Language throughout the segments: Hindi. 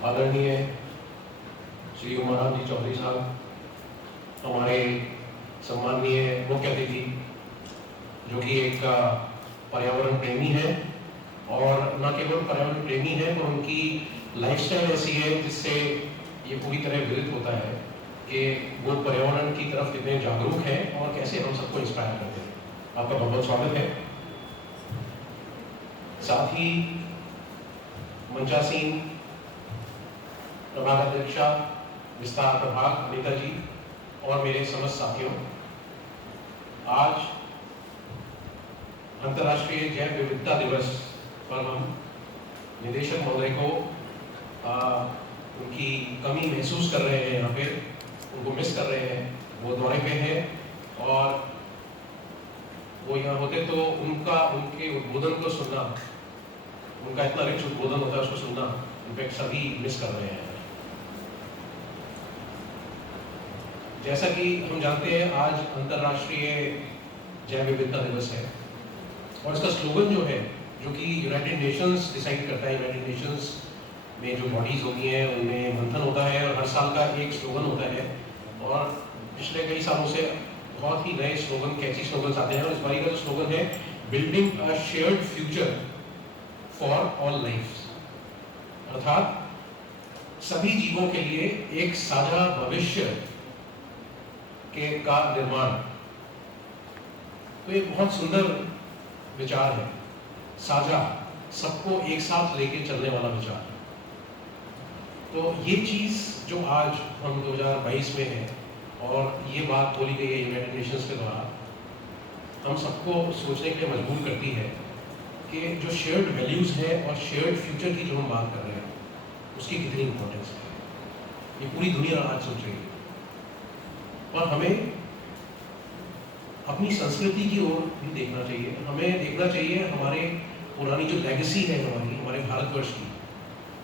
आदरणीय श्री उमाराम जी चौधरी साहब, हमारे सम्माननीय मुख्य अतिथि जो कि एक पर्यावरण प्रेमी है, और न केवल पर्यावरण प्रेमी है तो उनकी लाइफस्टाइल ऐसी है जिससे ये पूरी तरह विदित होता है कि वो पर्यावरण की तरफ कितने जागरूक हैं और कैसे हम सबको इंस्पायर करते हैं। आपका बहुत बहुत स्वागत है। साथ ही मंचासीन प्रभाग अध्यक्षा विस्तार प्रभाग अनिता जी और मेरे समस्त साथियों, आज अंतर्राष्ट्रीय जैव विविधता दिवस पर हम निदेशक महोदय को उनकी कमी महसूस कर रहे हैं, यहाँ पे उनको मिस कर रहे हैं। वो दौरे पे हैं और वो यहाँ होते तो उनके उद्बोधन को सुनना, उनका इतना रिच उद्बोधन होता है, उसको सुनना इनफैक्ट सभी मिस कर रहे हैं। जैसा कि हम जानते हैं, आज अंतर्राष्ट्रीय जैव विविधता दिवस है और इसका स्लोगन जो है, जो कि यूनाइटेड नेशंस डिसाइड करता है। यूनाइटेड नेशंस में जो बॉडीज होती हैं उनमें मंथन होता है और हर साल का एक स्लोगन होता है, और पिछले कई सालों से बहुत ही नए स्लोगन, कैची स्लोगन्स आते हैं। और इस बार का जो स्लोगन है, building a shared future for all life, अर्थात सभी जीवों के लिए एक साझा भविष्य का निर्माण। तो एक बहुत सुंदर विचार है, साझा, सबको एक साथ लेके चलने वाला विचार। तो ये चीज जो आज हम 2022 में है और ये बात बोली गई है यूनाइटेड नेशंस के द्वारा, हम सबको सोचने के लिए मजबूर करती है कि जो शेयर्ड वैल्यूज है और शेयर्ड फ्यूचर की जो हम बात कर रहे हैं, उसकी कितनी इंपॉर्टेंस है। ये पूरी दुनिया आज सोच रही है और हमें अपनी संस्कृति की ओर भी देखना चाहिए। हमें देखना चाहिए हमारे पुरानी जो लेगेसी है हमारे भारतवर्ष की,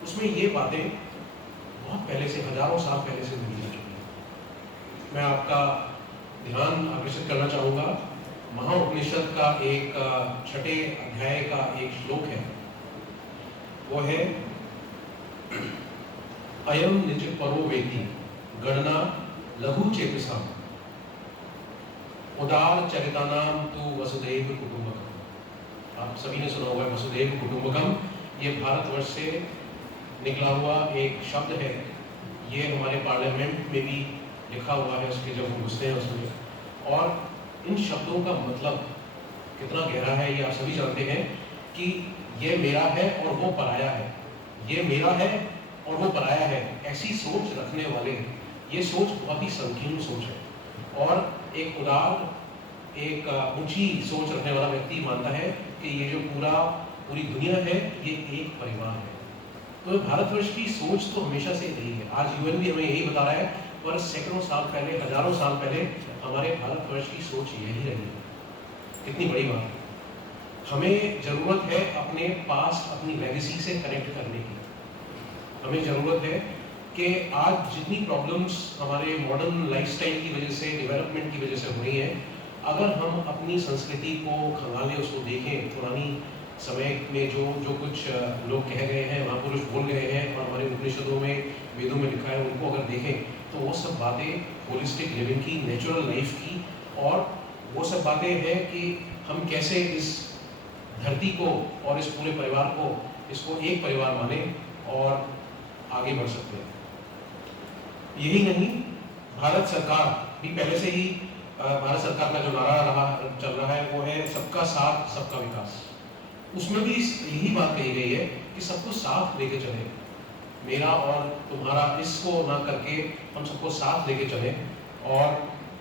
उसमें ये बातें बहुत पहले से, हजारों साल पहले से मिली जा चुकी है। मैं आपका ध्यान आकर्षित करना चाहूँगा, महाउपनिषद का एक 6ठे अध्याय का एक श्लोक है, वो है अयम निज परो वेति गणना लघु चेतसाम उदार चरितानाम तु वसुधैव कुटुंबकम। आप सभी ने सुना होगा वसुधैव कुटुंबकम। ये भारतवर्ष से निकला हुआ एक शब्द है। ये हमारे पार्लियामेंट में भी लिखा हुआ है, उसके जब हम घुसते हैं उसमें। और इन शब्दों का मतलब कितना गहरा है ये आप सभी जानते हैं कि ये मेरा है और वो पराया है, ये मेरा है और वो पराया है। ऐसी सोच रखने वाले, ये सोच बहुत ही संकीर्ण सोच है, और एक उदार, एक ऊंची सोच रखने वाला व्यक्ति मानता है कि ये जो पूरी दुनिया है ये एक परिवार है। तो भारतवर्ष की सोच तो हमेशा से रही है। आज यूएन भी हमें यही बता रहा है, पर सैकड़ों साल पहले, हजारों साल पहले हमारे भारतवर्ष की सोच यही रही है। कितनी बड़ी बात है। हमें जरूरत है अपने पास्ट, अपनी लेगेसी से कनेक्ट करने की। हमें जरूरत है कि आज जितनी प्रॉब्लम्स हमारे मॉडर्न लाइफस्टाइल की वजह से, डेवलपमेंट की वजह से हो रही हैं, अगर हम अपनी संस्कृति को खंगालें, उसको देखें, पुरानी समय में जो कुछ लोग कह गए हैं, महापुरुष बोल गए हैं और हमारे उपनिषदों में, वेदों में लिखा है, उनको अगर देखें तो वो सब बातें होलिस्टिक लिविंग की, नेचुरल लाइफ की, और वो सब बातें हैं कि हम कैसे इस धरती को और इस पूरे परिवार को, इसको एक परिवार माने और आगे बढ़ सकते हैं। यही नहीं, भारत सरकार भी पहले से ही, भारत सरकार का जो नारा चल रहा है वो है सबका साथ सबका विकास। उसमें भी यही बात कही गई है कि सबको साथ लेके चले, मेरा और तुम्हारा इसको ना करके हम सबको साथ लेके चले। और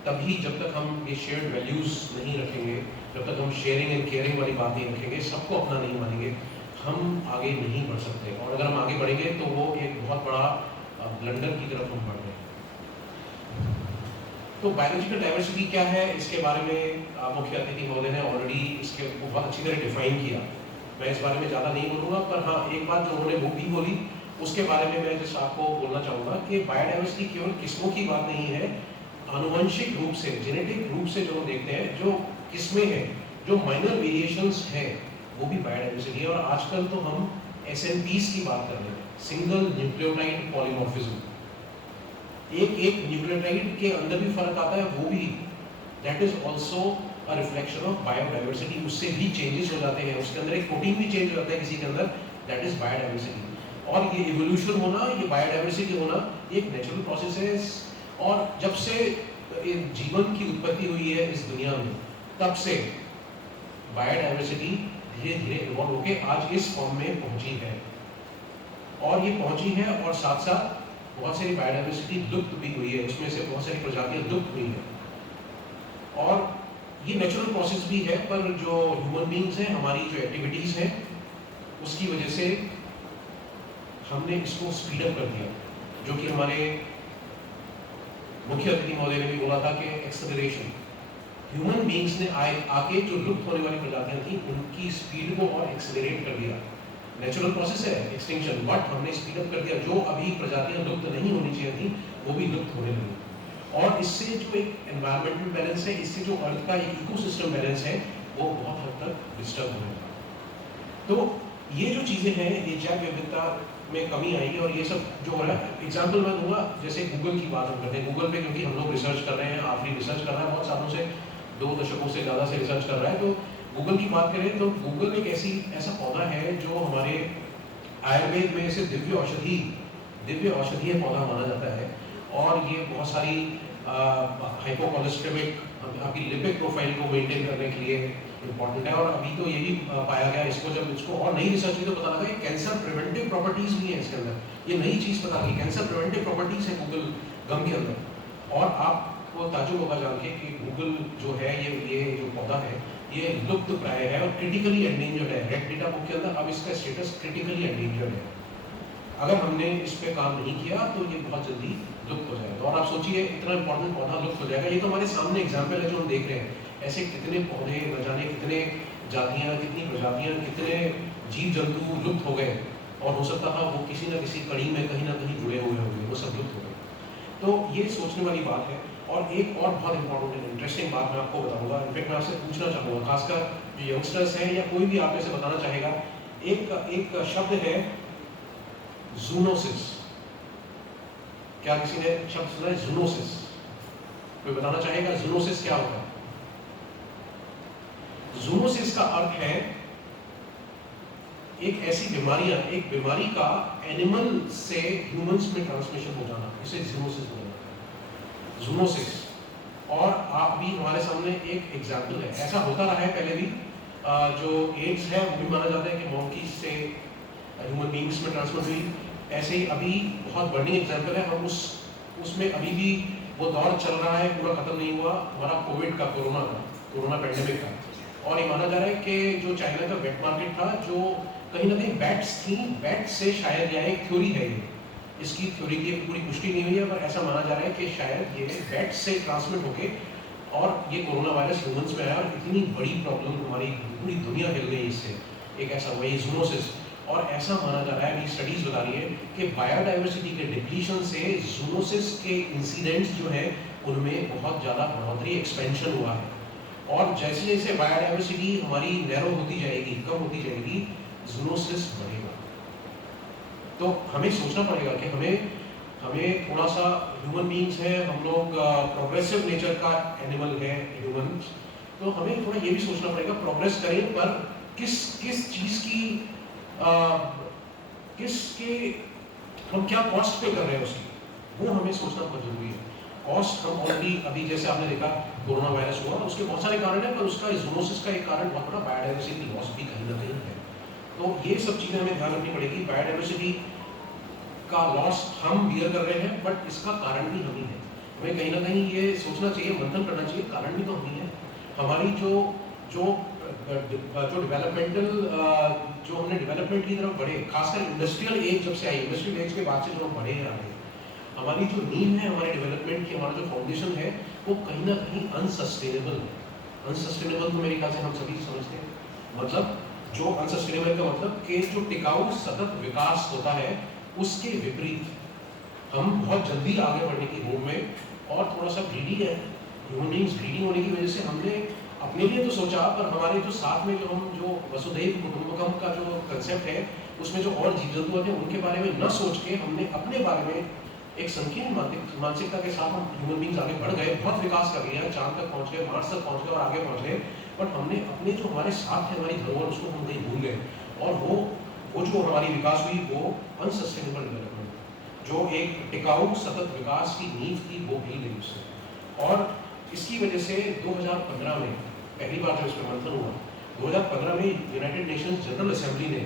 तभी जब तक हम ये शेयर्ड वैल्यूज नहीं रखेंगे, जब तक हम शेयरिंग एंड केयरिंग वाली बात नहीं रखेंगे, सबको अपना नहीं मानेंगे, हम आगे नहीं बढ़ सकते। और अगर हम आगे बढ़ेंगे तो वो एक बहुत बड़ा ब्लंडर की तरफ हम बढ़ रहे हैं। तो बायोलॉजिकल डाइवर्सिटी क्या है, इसके बारे में मुख्य अतिथि महोदय ने ऑलरेडी इसके बहुत अच्छी तरह डिफाइन किया। मैं इस बारे में ज़्यादा नहीं बोलूँगा, पर हाँ, एक बात जो उन्होंने वो भी बोली, उसके बारे में मैं जस्ट आपको बोलना चाहूँगा कि बायोडाइवर्सिटी केवल किस्मों की बात नहीं है, आनुवंशिक रूप से, जेनेटिक रूप से जो देखते हैं, जो किस्में हैं, जो माइनर वेरिएशंस है, वो भी बायोडाइवर्सिटी है। और आजकल तो हम SNPs की बात कर रहे हैं, सिंगल न्यूक्लियोटाइड पॉलीमॉर्फिज्म। एक न्यूक्लियोटाइड के अंदर भी फर्क आता है, वो भी that is also a reflection of biodiversity. उससे भी चेंजेस हो जाते हैं, उसके अंदर एक प्रोटीन भी चेंज हो जाता है किसी के अंदर, दैट इज बायोडाइवर्सिटी। और ये इवोल्यूशन होना, ये बायोडाइवर्सिटी होना, ये एक नेचुरल प्रोसेस है। और जब से जीवन की उत्पत्ति हुई है इस दुनिया में, तब से बायोडाइवर्सिटी धीरे धीरे इवॉल्व होकर आज इस फॉर्म में पहुंची है। और ये पहुंची है और साथ साथ बहुत सारी बायोडाइवर्सिटी लुप्त भी हुई है, उसमें से बहुत सारी प्रजातियां लुप्त हुई है। और ये नेचुरल प्रोसेस भी है, पर जो ह्यूमन बींग्स हैं, हमारी जो एक्टिविटीज हैं, उसकी वजह से हमने इसको स्पीड अप कर दिया। जो कि हमारे मुख्य अतिथि महोदय ने भी बोला था कि एक्सेलरेशन, ह्यूमन बींग्स ने आके जो लुप्त होने वाली प्रजातियां थी उनकी स्पीड को और एक्सेलरेट कर दिया। नेचुरल प्रोसेस है एक्सटिंक्शन, बट हमने स्पीड अप कर दिया। जो अभी प्रजातियां लुप्त नहीं होनी चाहिए थी वो भी लुप्त होने लगी। और इससे जो एक एनवायरमेंटल बैलेंस है, इससे जो अर्थ का एक इकोसिस्टम बैलेंस है, वो बहुत हद तक डिस्टर्ब होने लगा। तो ये जो चीज़ें हैं, ये जैव विविधता में कमी आई और ये सब जो हो रहा है, एग्जाम्पल मैं दूंगा, जैसे गूगल की बात हम करते हैं। गूगल पे क्योंकि हम लोग रिसर्च कर रहे हैं, आखिरी रिसर्च कर रहा है बहुत सालों से, 2 दशकों से ज़्यादा से रिसर्च कर रहा है। तो गूगल की बात करें तो गूगल एक ऐसा पौधा है जो हमारे आयुर्वेद में इसे दिव्य औषधीय पौधा माना जाता है। और ये बहुत सारी हाइपोकोलेस्टेमिक, आपकी लिपिड प्रोफाइल को मेंटेन करने के लिए इम्पॉर्टेंट है। और अभी तो ये भी पाया गया, जब इसको और नई रिसर्च हुई तो पता लगा कि कैंसर प्रिवेंटिव प्रॉपर्टीज भी है इसके अंदर। ये नई चीज़ पता लगी, कैंसर प्रिवेंटिव प्रॉपर्टीज है गूगल गम के अंदर। और आपको ताजुब होगा जान के कि गूगल जो है, ये जो पौधा है, ये लुप्त प्राय है और क्रिटिकली एंडेंजर्ड है। रेड डेटा बुक के अंदर अब इसका स्टेटस क्रिटिकली एंडेंजर्ड है। अगर हमने इस पे काम नहीं किया तो ये बहुत जल्दी लुप्त हो जाएगा। और आप सोचिए, इतना इंपॉर्टेंट पौधा लुप्त हो जाएगा। ये तो हमारे सामने एग्जाम्पल है जो हम देख रहे हैं। ऐसे कितने पौधे, न जाने कितने जातियाँ, कितनी प्रजातियाँ, कितने जीव जंतु लुप्त हो गए। और हो सकता था वो किसी न किसी कड़ी में कहीं ना कहीं जुड़े हुए होंगे, वो सब लुप्त हो गए। तो ये सोचने वाली बात है। और एक और बहुत इंपॉर्टेंट इंटरेस्टिंग बात मैं आपको बताऊंगा, इनफैक्ट मैं आपसे पूछना चाहूँगा, खासकर जो यंगस्टर्स हैं या कोई भी आप में से बताना चाहेगा। एक शब्द है जूनोसिस। क्या किसी ने शब्द सुना है जूनोसिस? कोई बताना चाहेगा जूनोसिस क्या होता है? जूनोसिस का अर्थ है एक ऐसी एक बीमारी का एनिमल से ह्यूमंस में ट्रांसमिशन हो जाना, इसे जूनोसिस बोला जाता है। जूनोसिस। और आप भी, हमारे सामने एक एग्जाम्पल है, ऐसा होता रहा है पहले भी। जो एड्स है वो भी माना जाता है कि मॉन्कीज से ह्यूमन बींग्स में ट्रांसफर हुई। ऐसे ही अभी बहुत बर्निंग एग्जाम्पल है, हम उसमें अभी भी वो दौर चल रहा है, पूरा खत्म नहीं हुआ, हमारा कोविड का, कोरोना पैंडेमिक का। और ये माना जा रहा है कि जो चाइना का वेट मार्केट था, जो कहीं ना कहीं बैट्स थी, बैट से शायद यह एक थ्योरी है, इसकी थ्योरी की पूरी पुष्टि नहीं हुई है, पर ऐसा माना जा रहा है कि शायद ये बैट से ट्रांसमिट होके और ये कोरोना वायरस ह्यूमंस में आया और इतनी बड़ी प्रॉब्लम हमारी पूरी दुनिया हिल गई इससे। एक ऐसा हुआ ये जूनोसिस। और ऐसा माना जा रहा है, अभी स्टडीज बता रही है कि बायोडाइवर्सिटी के डिप्लीशन से जूनोसिस के इंसिडेंट्स जो है उनमें बहुत ज़्यादा बढ़ोतरी, एक्सपेंशन हुआ है। और जैसे जैसे बायोडाइवर्सिटी हमारी नैरो होती जाएगी, कम होती जाएगी, जूनोसिस बढ़ेगा। तो हमें सोचना पड़ेगा कि हमें थोड़ा सा, ह्यूमन बींग्स हैं हम लोग, प्रोग्रेसिव नेचर का एनिमल है ह्यूमंस, तो हमें थोड़ा ये भी सोचना पड़ेगा, प्रोग्रेस करें पर किस चीज़ की, किसके, हम क्या कॉस्ट पे कर रहे हैं उसकी, वो हमें सोचना बहुत जरूरी है। कॉस्ट हम ऑलरेडी, अभी जैसे आपने देखा कोरोना वायरस हुआ, उसके बहुत सारे कारण हैं, पर उसका जूनोसिस का एक कारण बहुत बड़ा बायोडाइवर्सिटी लॉस भी कहीं ना कहीं है। तो ये सब चीज़ें हमें ध्यान रखनी पड़ेगी। बायोडाइवर्सिटी का लॉस हम बियर कर रहे हैं, बट इसका कारण भी हम ही है। हमें कहीं ना कहीं ये सोचना चाहिए, मंथन करना चाहिए, कारण भी तो हम ही है। हमारी जो डेवलपमेंटल, जो हमने डेवलपमेंट की तरफ बढ़े, खासकर इंडस्ट्रियल एज जब से आई, इंडस्ट्रियल एज के बाद से जो हम बढ़े हैं आगे, हमारी जो नींव है हमारे डेवलपमेंट की, हमारा जो फाउंडेशन है, वो कहीं ना कहीं अनसस्टेनेबल है। अनसस्टेनेबल तो मेरे ख्याल से हम सभी समझते हैं। मतलब जो अनसस्टेनेबल का मतलब कि जो टिकाऊ सतत विकास होता है, उसके विपरीत हम बहुत जल्दी आगे बढ़ने की होड़ में और थोड़ा सा ग्रीडी है। ह्यूमन बींग्स ग्रीडी होने की वजह से हमने अपने लिए तो सोचा, पर हमारे जो साथ में जो वसुधैव कुटुंबकम का जो कंसेप्ट है, उसमें जो और जीव जंतु हैं उनके बारे में न सोच के हमने अपने बारे में एक संकीर्ण मानसिकता के साथ हम ह्यूमन बींग्स आगे बढ़ गए, बहुत विकास कर लिया, चांद तक पहुंच गए, मार्स तक पहुंच गए और आगे पहुंच गए, बट हमने अपने जो हमारे साथ थे, हमारी धरोहर, उसको हम कहीं भूल गए। और वो जो हमारी विकास हुई वो अनसस्टेनेबल डेवलपमेंट, जो एक टिकाऊ सतत विकास की नींव थी, वो हिल गई उससे। और इसकी वजह से 2015 में पहली बार जब इस पर मंथन हुआ, 2015 में यूनाइटेड नेशंस जनरल असेंबली ने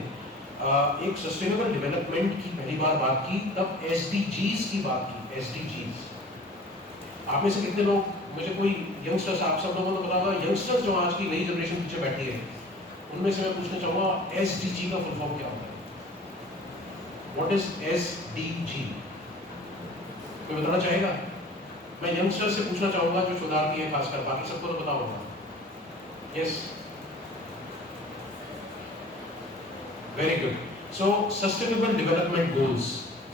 एक सस्टेनेबल डेवलपमेंट की पहली बार बात की, तब एसडीजीज की बात की। एसडीजीज, आप में से कितने लोग, मुझे कोई यंगस्टर्स, आप सब लोगों को पता होगा, यंगस्टर्स जो आज की नई जनरेशन पीछे बैठी है, उनमें से मैं पूछना चाहूंगा एसडीजी का फुल फॉर्म क्या होता है? What is SDG? कोई बताना चाहेगा? मैं यंगस्टर्स से पूछना चाहूंगा जो शोधार्थी है खासकर, बाकी सबको तो पता होगा। Yes, very good. सो sustainable development goals,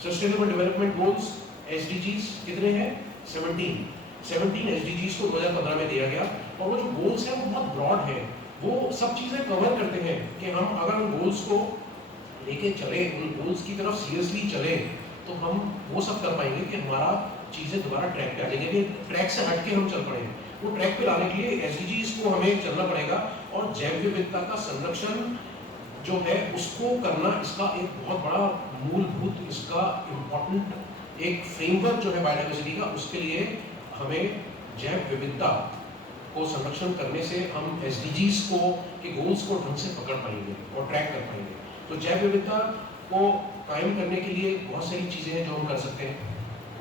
sustainable development goals SDGs कितने हैं? 17 एसडीजीज को 2015 में दिया गया। और वो जो गोल्स हैं वो बहुत ब्रॉड है, वो सब चीजें कवर करते हैं कि हम अगर उन गोल्स को लेके चले, उन गोल्स की तरफ सीरियसली चले, तो हम वो सब कर पाएंगे कि हमारा चीजें दोबारा ट्रैक पे आ जाएंगे। ट्रैक से हट के हम चल पड़े, वो ट्रैक पे लाने के लिए एसडीजीज को हमें चलना पड़ेगा। और जैव विविधता का संरक्षण जो है उसको करना, इसका एक बहुत बड़ा मूलभूत, इसका इम्पोर्टेंट एक फ्रेमवर्क जो है बायोडाइवर्सिटी का, उसके लिए हमें जैव विविधता को संरक्षण करने से हम एसडीजीज को के गोल्स को ढंग से पकड़ पाएंगे और ट्रैक कर पाएंगे। तो जैव विविधता को कायम करने के लिए बहुत सारी चीज़ें हैं जो हम कर सकते हैं।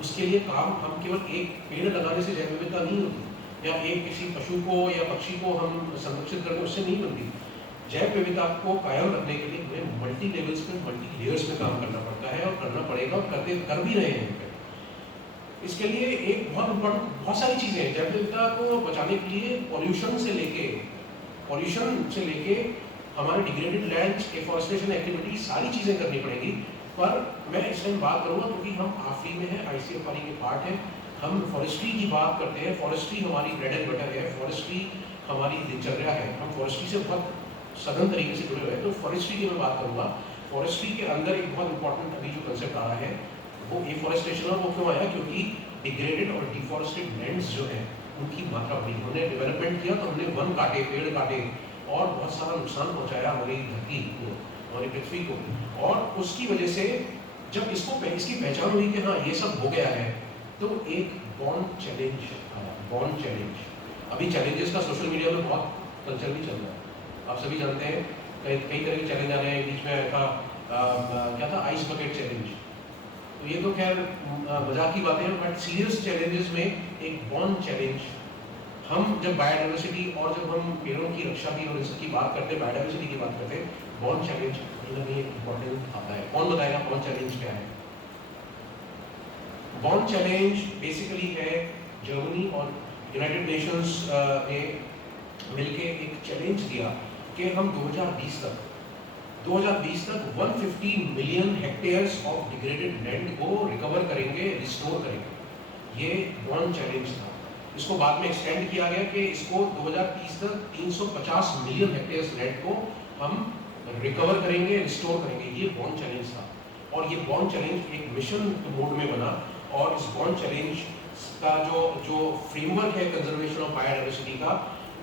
उसके लिए काम, हम केवल एक पेड़ लगाने से जैव विविधता नहीं होती, या एक किसी पशु को या पक्षी को हम संरक्षित करके उससे नहीं बनती। जैव विविधता को कायम रखने के लिए हमें मल्टी लेवल्स पे, मल्टी लेयर्स में काम करना पड़ता है और करना पड़ेगा, और कर भी रहे हैं। इसके लिए एक बहुत सारी चीज़ें हैं जैव विविधता को बचाने के लिए। पॉल्यूशन से लेके हमारे डिग्रेडेड लैंड्स, एफॉरेस्टेशन एक्टिविटी, सारी चीज़ें करनी पड़ेगी। पर मैं इस टाइम बात करूँगा क्योंकि हम आखिरी में है, आईसीएफआर के पार्ट है, हम फॉरेस्ट्री की बात करते हैं। फॉरेस्ट्री हमारी ब्रेड एंड बटर है, फॉरेस्ट्री हमारी दिनचर्या है, हम फॉरेस्ट्री से बहुत सघन तरीके से जुड़े हुए हैं। तो फॉरेस्ट्री की मैं बात करूँगा। फॉरेस्ट्री के अंदर एक बहुत इंपॉर्टेंट अभी जो कंसेप्ट आ रहा है वो एफॉरेस्टेशन। और वो क्यों आया? क्योंकि डिग्रेडेड और डिफॉरेस्टेड लैंड्स जो है उनकी मात्रा बढ़ी। हमने डेवलपमेंट किया तो हमने वन काटे, पेड़ काटे और बहुत सारा नुकसान पहुंचाया हमारी धरती को, हमारी पृथ्वी को। और उसकी वजह से जब इसकी पहचान हुई कि हाँ ये सब हो गया है, तो एक बॉन्ड चैलेंज आया। बॉन्ड चैलेंज, अभी चैलेंजेस का सोशल मीडिया में बहुत कल्चर भी चल रहा है, आप सभी जानते हैं। कई तरह के चैलेंज आ रहे हैं। बीच में था क्या था, आइस बकेट चैलेंज। तो ये तो खैर मजाक की बातें हैं, बट सीरियस चैलेंजेस में एक बॉन्ड चैलेंज। हम जब बायोडाइवर्सिटी और जब हम पेड़ों की रक्षा की और इसकी बात करते हैं, बायोडाइवर्सिटी की बात करते हैं, बॉन्ड चैलेंज कहीं ना कहीं इम्पोर्टेंट आता है। कौन बताएगा बॉन्ड चैलेंज क्या है? बॉन्ड चैलेंज बेसिकली है जर्मनी और यूनाइटेड नेशंस ने मिलके एक चैलेंज दिया कि हम 2020 तक 150 million hectares of degraded land को रिकवर करेंगे, रिस्टोर करेंगे। ये बॉन्ड चैलेंज था। इसको बाद में एक्सटेंड किया गया कि इसको 2030 तक 350 मिलियन हेक्टेयर्स लैंड को हम रिकवर करेंगे, रिस्टोर करेंगे। ये बॉन्ड चैलेंज था। और ये बॉन्ड चैलेंज एक मिशन मोड में बना। और इस बॉन्ड चैलेंज का जो फ्रेमवर्क है कंजर्वेशन ऑफ बायोडाइवर्सिटी का,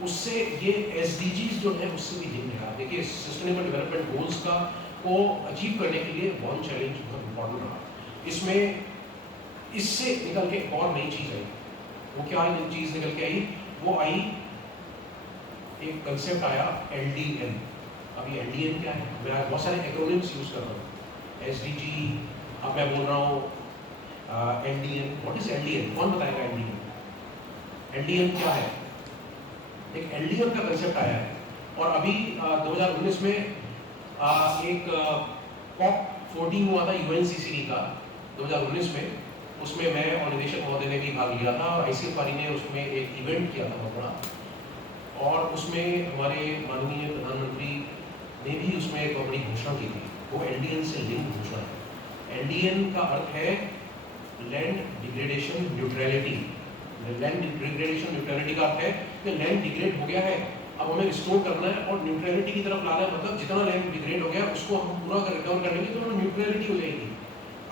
उससे ये एसडीजीज जो है उससे भी लिंक है। देखिए, सस्टेनेबल डेवलपमेंट गोल्स का को अचीव करने के लिए बॉन्ड चैलेंज बहुत इंपॉर्टेंट रहा। इसमें इससे निकल के एक और नई चीज़ आई। वो क्या चीज़ निकल के आई? वो आई, एक कंसेप्ट आया एलडीएन। अभी एलडीएन क्या है? मैं बहुत सारे एक्रोनिम्स यूज कर रहा हूँ। एसडीजी, अब मैं बोल रहा हूँ एलडीएन। What is एलडीएन? कौन बताएगा एलडीएन? एलडीएन क्या है? एक एलडीएन का कंसेप्ट आया है। और अभी 2019 में एक COP 14 हुआ था यूएनसीसी का 2019 में। उसमें मैं और निदेशक महोदय ने भी भाग लिया था और आईसीएफआर ने उसमें एक इवेंट किया था बहुत बड़ा। और उसमें हमारे माननीय प्रधानमंत्री ने भी उसमें एक बड़ी घोषणा की थी। वो एलडीएन से लिंक घोषणा है। एलडीएन का अर्थ है land degradation neutrality. Land degradation neutrality का अर्थ है कि लैंड डिग्रेड हो गया है अब हमें रिस्टोर करना है और न्यूट्रलिटी की तरफ लाना है, मतलब जितना लैंड डिग्रेड हो गया उसको हम पूरा रिकवर कर लेंगे तो न्यूट्रलिटी हो जाएगी।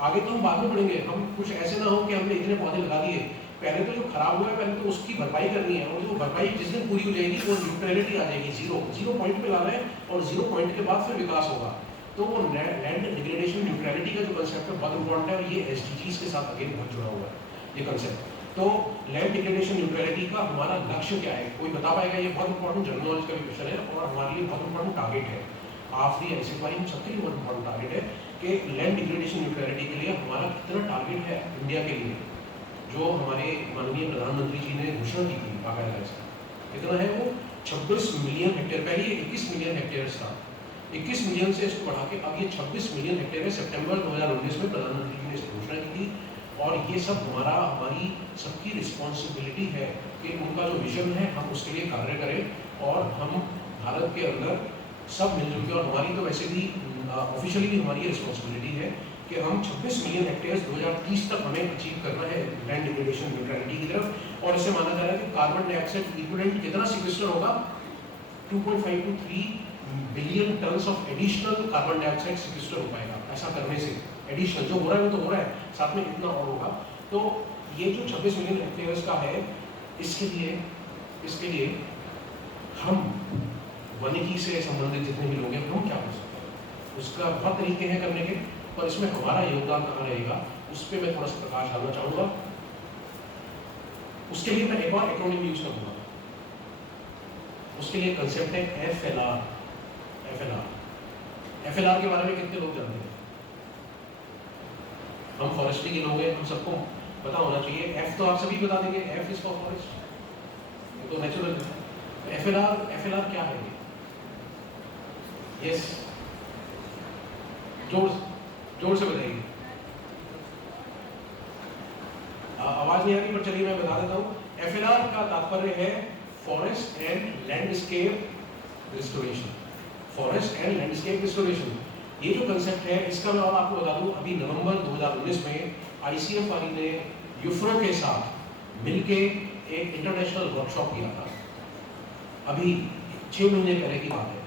आगे तो हम बाद में बढ़ेंगे, हम कुछ ऐसे ना हो कि हमने इतने पौधे लगा दिए, पहले तो जो खराब हुआ है पहले तो उसकी भरपाई करनी है, और जो भरपाई जिस दिन पूरी हो जाएगी वो न्यूट्रलिटी आ जाएगी, जीरो पॉइंट पे लाना है, और जीरो पॉइंट के बाद फिर विकास होगा। तो वो लैंड डिग्रेडेशन न्यूट्रलिटी का जो कंसेप्ट है बहुत इंपॉर्टेंट है, और ये एसडीजीज के साथ अगेन बहुत जुड़ा हुआ है ये कंसेप्ट। तो लैंड डिग्रेडेशन न्यूट्रलिटी का हमारा लक्ष्य क्या है, कोई बता पाएगा? ये बहुत इंपॉर्टेंट जनरल नॉलेज का भी क्वेश्चन है और हमारे लिए बहुत इंपॉर्टेंट टारगेट है, आखिरी ऐसे बारी हम सबके लिए बहुत इंपॉर्टेंट टारगेट है कि लैंड डिग्रेडेशन न्यूट्रलिटी के लिए हमारा कितना टारगेट है इंडिया के लिए, जो हमारे माननीय प्रधानमंत्री जी ने घोषणा की थी बाकायदा इसका। कितना है वो? 26 मिलियन हेक्टेयर, पहले ये 21 मिलियन हेक्टेयर था, 21 मिलियन से इसको बढ़ा के अब ये 26 मिलियन हेक्टेयर है। सितंबर 2019 में प्रधानमंत्री जी ने इसकी घोषणा की थी, और ये सब हमारी सबकी रिस्पॉन्सिबिलिटी है कि उनका जो विजन है हम उसके लिए कार्य करें, और हम भारत के अंदर सब मिलजुल के, और हमारी तो वैसे भी ऑफिशियली भी हमारी रिस्पॉन्सिबिलिटी है कि हम 26 मिलियन हेक्टेयर 2030 तक हमें अचीव करना है लैंड डिग्रेडेशन न्यूट्रलिटी की तरफ। और इसे माना जा रहा है कि कार्बन डाइऑक्साइड इक्विवेलेंट कितना सीक्वेस्टर होगा? 2.5 to 3 billion tons of additional carbon dioxide sequester हो पाएगा ऐसा करने से। एडिशनल जो हो रहा है वो तो हो रहा है, साथ में इतना और होगा। तो ये जो 26 मिलियन हेक्टेयर्स का है, इसके लिए हम वानिकी से संबंधित जितने भी लोग हैं हम क्या कर सकते हैं, उसका बहुत तरीके हैं करने के, पर इसमें हमारा योगदान कहाँ रहेगा उस पर मैं थोड़ा सा प्रकाश डालना चाहूँगा। उसके लिए मैं एक और एक्रोनिम यूज करूँगा, उसके लिए कंसेप्ट है FLR। FLR के बारे में कितने लोग जानते हैं? हम फॉरेस्ट्री के लोग हैं, हम सबको पता होना चाहिए। F तो आप सभी बता देंगे, F इज फॉर फॉरेस्ट, ये तो नेचुरल है। FLR क्या है? यस, जोर से बताइए, आवाज नहीं आ रही पर चलिए मैं बता देता हूँ। FLR का तात्पर्य है forest and landscape restoration. Forest and landscape restoration, ये जो कंसेप्ट है इसका मैं और आपको बता दूं, अभी नवंबर 2019 में ICFR ने यूफ्रो के साथ मिलके एक इंटरनेशनल वर्कशॉप किया था, अभी 6 महीने पहले की बात है।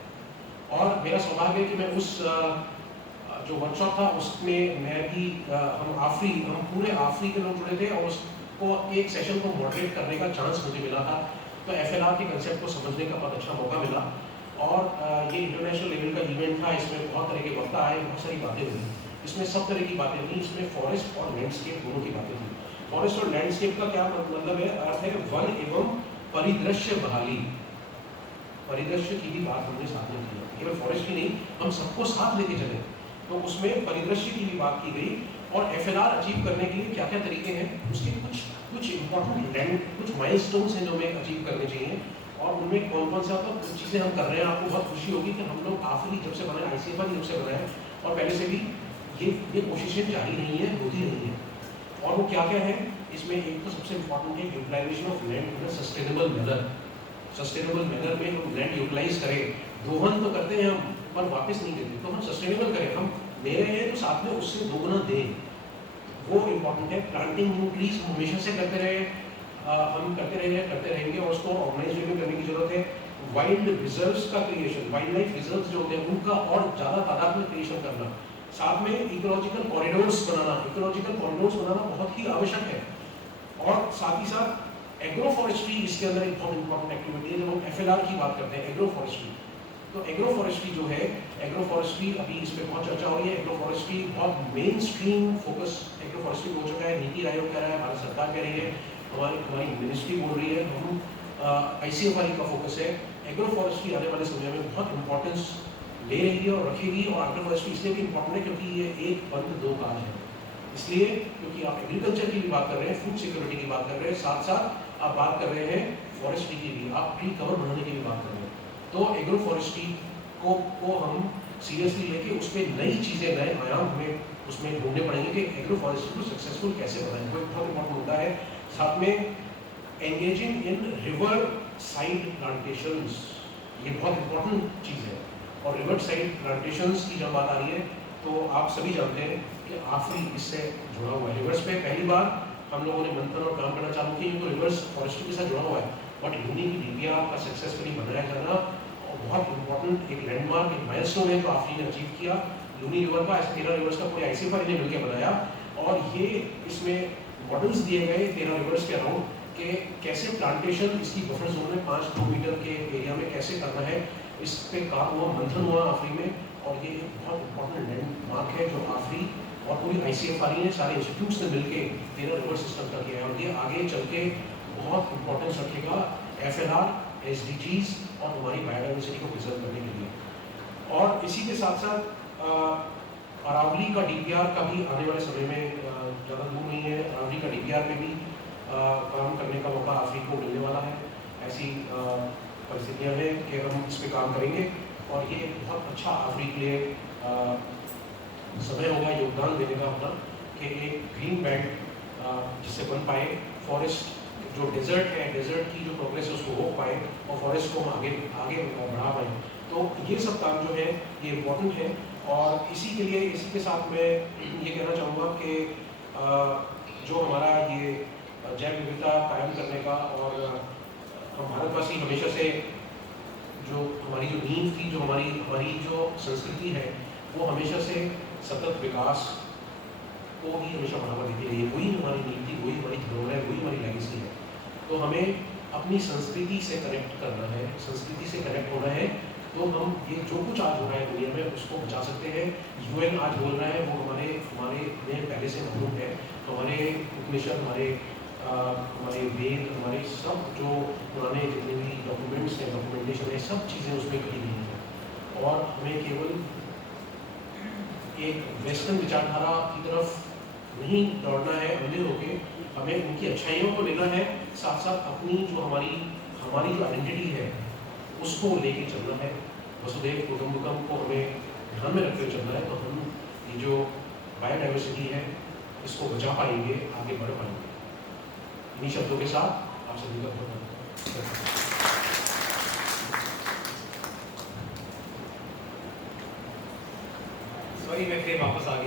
और मेरा सौभाग्य है कि मैं उस जो वर्कशॉप था उसमें मैं भी हम पूरे आफरी के लोग जुड़े थे, और उसको एक सेशन को मॉडरेट करने का चांस मुझे मिला था। तो FLR के कंसेप्ट को समझने का बहुत अच्छा मौका मिला, और ये इंटरनेशनल लेवल का इवेंट था, इसमें बहुत तरह के वक्ता आए, बहुत सारी बातें हुई, इसमें सब तरह की बातें थी, इसमें फॉरेस्ट और लैंडस्केप दोनों की बातें थी। फॉरेस्ट और लैंडस्केप का क्या मतलब है? अर्थ है वन एवं परिदृश्य बहाली, परिदृश्य की भी बात हमने साथ में की, केवल फॉरेस्ट की नहीं, हम सबको साथ लेके चले, तो उसमें परिदृश्य की भी बात की गई। और FLR अचीव करने के लिए क्या क्या तरीके हैं, उसके कुछ इंपॉर्टेंट कुछ माइलस्टोन्स हैं जो हमें अचीव करने चाहिए, और उनमें कौन कौन सा तो चीज़ें हम कर रहे हैं। आपको बहुत खुशी होगी कि हम लोग आखिरी जब से बनाए, ICFR जब से बनाए, और पहले से भी ये कोशिशें जारी नहीं है, होती रही हैं। और वो क्या क्या है इसमें? एक तो सबसे इम्पोर्टेंट है utilisation of land in sustainable manner. Sustainable manner में हम लैंड यूटिलाइज करें, दोहन तो करते हैं हम पर वापस नहीं देते, तो हम सस्टेनेबल करें, हम ले रहे हैं तो साथ में उससे दोगुना दें, वो इम्पोर्टेंट है। प्लांटिंग न्यू ट्रीज हम हमेशा से करते रहे, हम करते रहेंगे, और उसको ऑर्गेनाइज वे में करने की जरूरत है। वाइल्ड रिजर्व्स का क्रिएशन, वाइल्ड लाइफ रिजर्व्स जो होते हैं उनका और ज़्यादा तादाद में क्रिएशन करना, साथ में इकोलॉजिकल कॉरिडोर्स बनाना बहुत ही आवश्यक है। और साथ ही साथ एग्रो फॉरेस्ट्री इसके अंदर एक बहुत इंपॉर्टेंट एक्टिविटी है। जब हम FLR की बात करते हैं एग्रो फॉरेस्ट्री, तो एग्रो फॉरेस्ट्री जो है, एग्रो फॉरेस्ट्री अभी इस पर बहुत चर्चा हो रही है। एग्रो फॉरेस्ट्री बहुत main stream focus agro forestry हो चुका है, नीति आयोग कह रहा है, भारत सरकार कह रही है, हमारी मिनिस्ट्री बोल रही है, हम ICFR का फोकस है। एग्रो फॉरेस्ट्री आने वाले समय में बहुत इंपॉर्टेंस ले रही है और रखेगी। और एग्रो फॉरेस्ट्री इसलिए भी इंपॉर्टेंट है क्योंकि ये एक पंथ दो काज है, इसलिए क्योंकि आप एग्रीकल्चर की भी बात कर रहे हैं, फूड सिक्योरिटी की बात कर रहे हैं, साथ साथ आप बात कर रहे हैं फॉरेस्ट्री की भी, आप ट्री कवर बढ़ाने की भी बात कर रहे हैं। तो एग्रो फॉरेस्ट्री को हम सीरियसली लेके उस पर नई चीज़ें, नए आयाम हमें उसमें ढूंढने पड़ेंगे कि एग्रो फॉरेस्ट्री को सक्सेसफुल कैसे बनाएं, वो बहुत इंपॉर्टेंट होता है। साथ में engaging in river side plantations, ये बहुत इंपॉर्टेंट चीज़ है। और रिवर साइड प्लांटेशंस की जब बात आ रही है तो आप सभी जानते हैं कि आफरी इससे जुड़ा हुआ है। रिवर्स पे पहली बार हम लोगों ने मंथन और काम करना चालू किया, तो रिवर्स फॉरेस्ट्री के साथ जुड़ा हुआ है। बट लूनी की डीपीआर का सक्सेसफुली बनाया जाना और बहुत इंपॉर्टेंट एक लैंडमार्क, एक माइलस्टोन है जो आफरी ने अचीव किया। लूनी रिवर का, ऐसे 13 रिवर्स का पूरे आईसीएफआर ने मिलकर बनाया और ये इसमें मॉडल्स दिए गए 13 रिवर्स के अराउंड कि कैसे प्लांटेशन इसकी बफर जोन में 5 किलोमीटर के एरिया में कैसे करना है। इस पे काम हुआ, मंथन हुआ आफरी में और ये एक बहुत इंपॉर्टेंट लैंडमार्क है जो आफरी और पूरी आईसीएफआर ने सारे इंस्टीट्यूट्स ने मिलकर 13 रिवर सिस्टम का किया है और ये आगे चल के बहुत इंपॉर्टेंस रखेगा एफएलआर, एसडीजीज और हमारी बायोडाइवर्सिटी को प्रिजर्व करने के लिए। और इसी के साथ साथ अरावली का डीपीआर का भी आने वाले समय में ज़्यादा दूर नहीं है, अरावली का डीपीआर पे भी काम करने का मौका आफरी को मिलने वाला है। ऐसी परिस्थितियाँ हैं कि हम इस पर काम करेंगे और ये बहुत अच्छा आफरी के लिए समय होगा योगदान देने का अपना कि एक ग्रीन बेल्ट जिससे बन पाए, फॉरेस्ट जो डेजर्ट है, डेजर्ट की जो प्रोग्रेस है उसको रोक पाए और फॉरेस्ट को हम आगे आगे बढ़ा पाए। तो ये सब काम जो है ये इम्पोर्टेंट है और इसी के लिए, इसी के साथ मैं ये कहना चाहूँगा कि जो हमारा ये जैव विविधता कायम करने का और हम भारतवासी हमेशा से जो हमारी जो नींव थी, जो हमारी जो संस्कृति है वो हमेशा से सतत विकास को ही हमेशा बढ़ावा देती रही है। वही हमारी नींव थी, वही हमारी धरोहर है, वही हमारी लेगेसी है। तो हमें अपनी संस्कृति से कनेक्ट करना है, संस्कृति से कनेक्ट होना है। तो हम ये जो कुछ आज हो रहा है दुनिया में उसको बचा सकते हैं। यूएन आज बोल रहा है वो हमारे में पहले से मालूम है। हमारे उपनिषद, हमारे वेद, हमारे सब जो पुराने जितने भी डॉक्यूमेंट्स हैं, डॉक्यूमेंटेशन है, सब चीज़ें उसमें कही गई हैं और हमें केवल एक वेस्टर्न विचारधारा की तरफ नहीं दौड़ना है अंधे होके। हमें उनकी अच्छाइयों को लेना है, साथ साथ अपनी जो हमारी जो आइडेंटिटी है उसको लेके चलना है। वसुधैव कुटुंबकम को हमें ध्यान में रखते हुए चलना है। तो हम ये जो बायोडाइवर्सिटी है इसको बचा पाएंगे, आगे बढ़ पाएंगे। इन्हीं शब्दों के साथ आप सभी का धन्यवाद। सॉरी, मैं फिर वापस आ गया।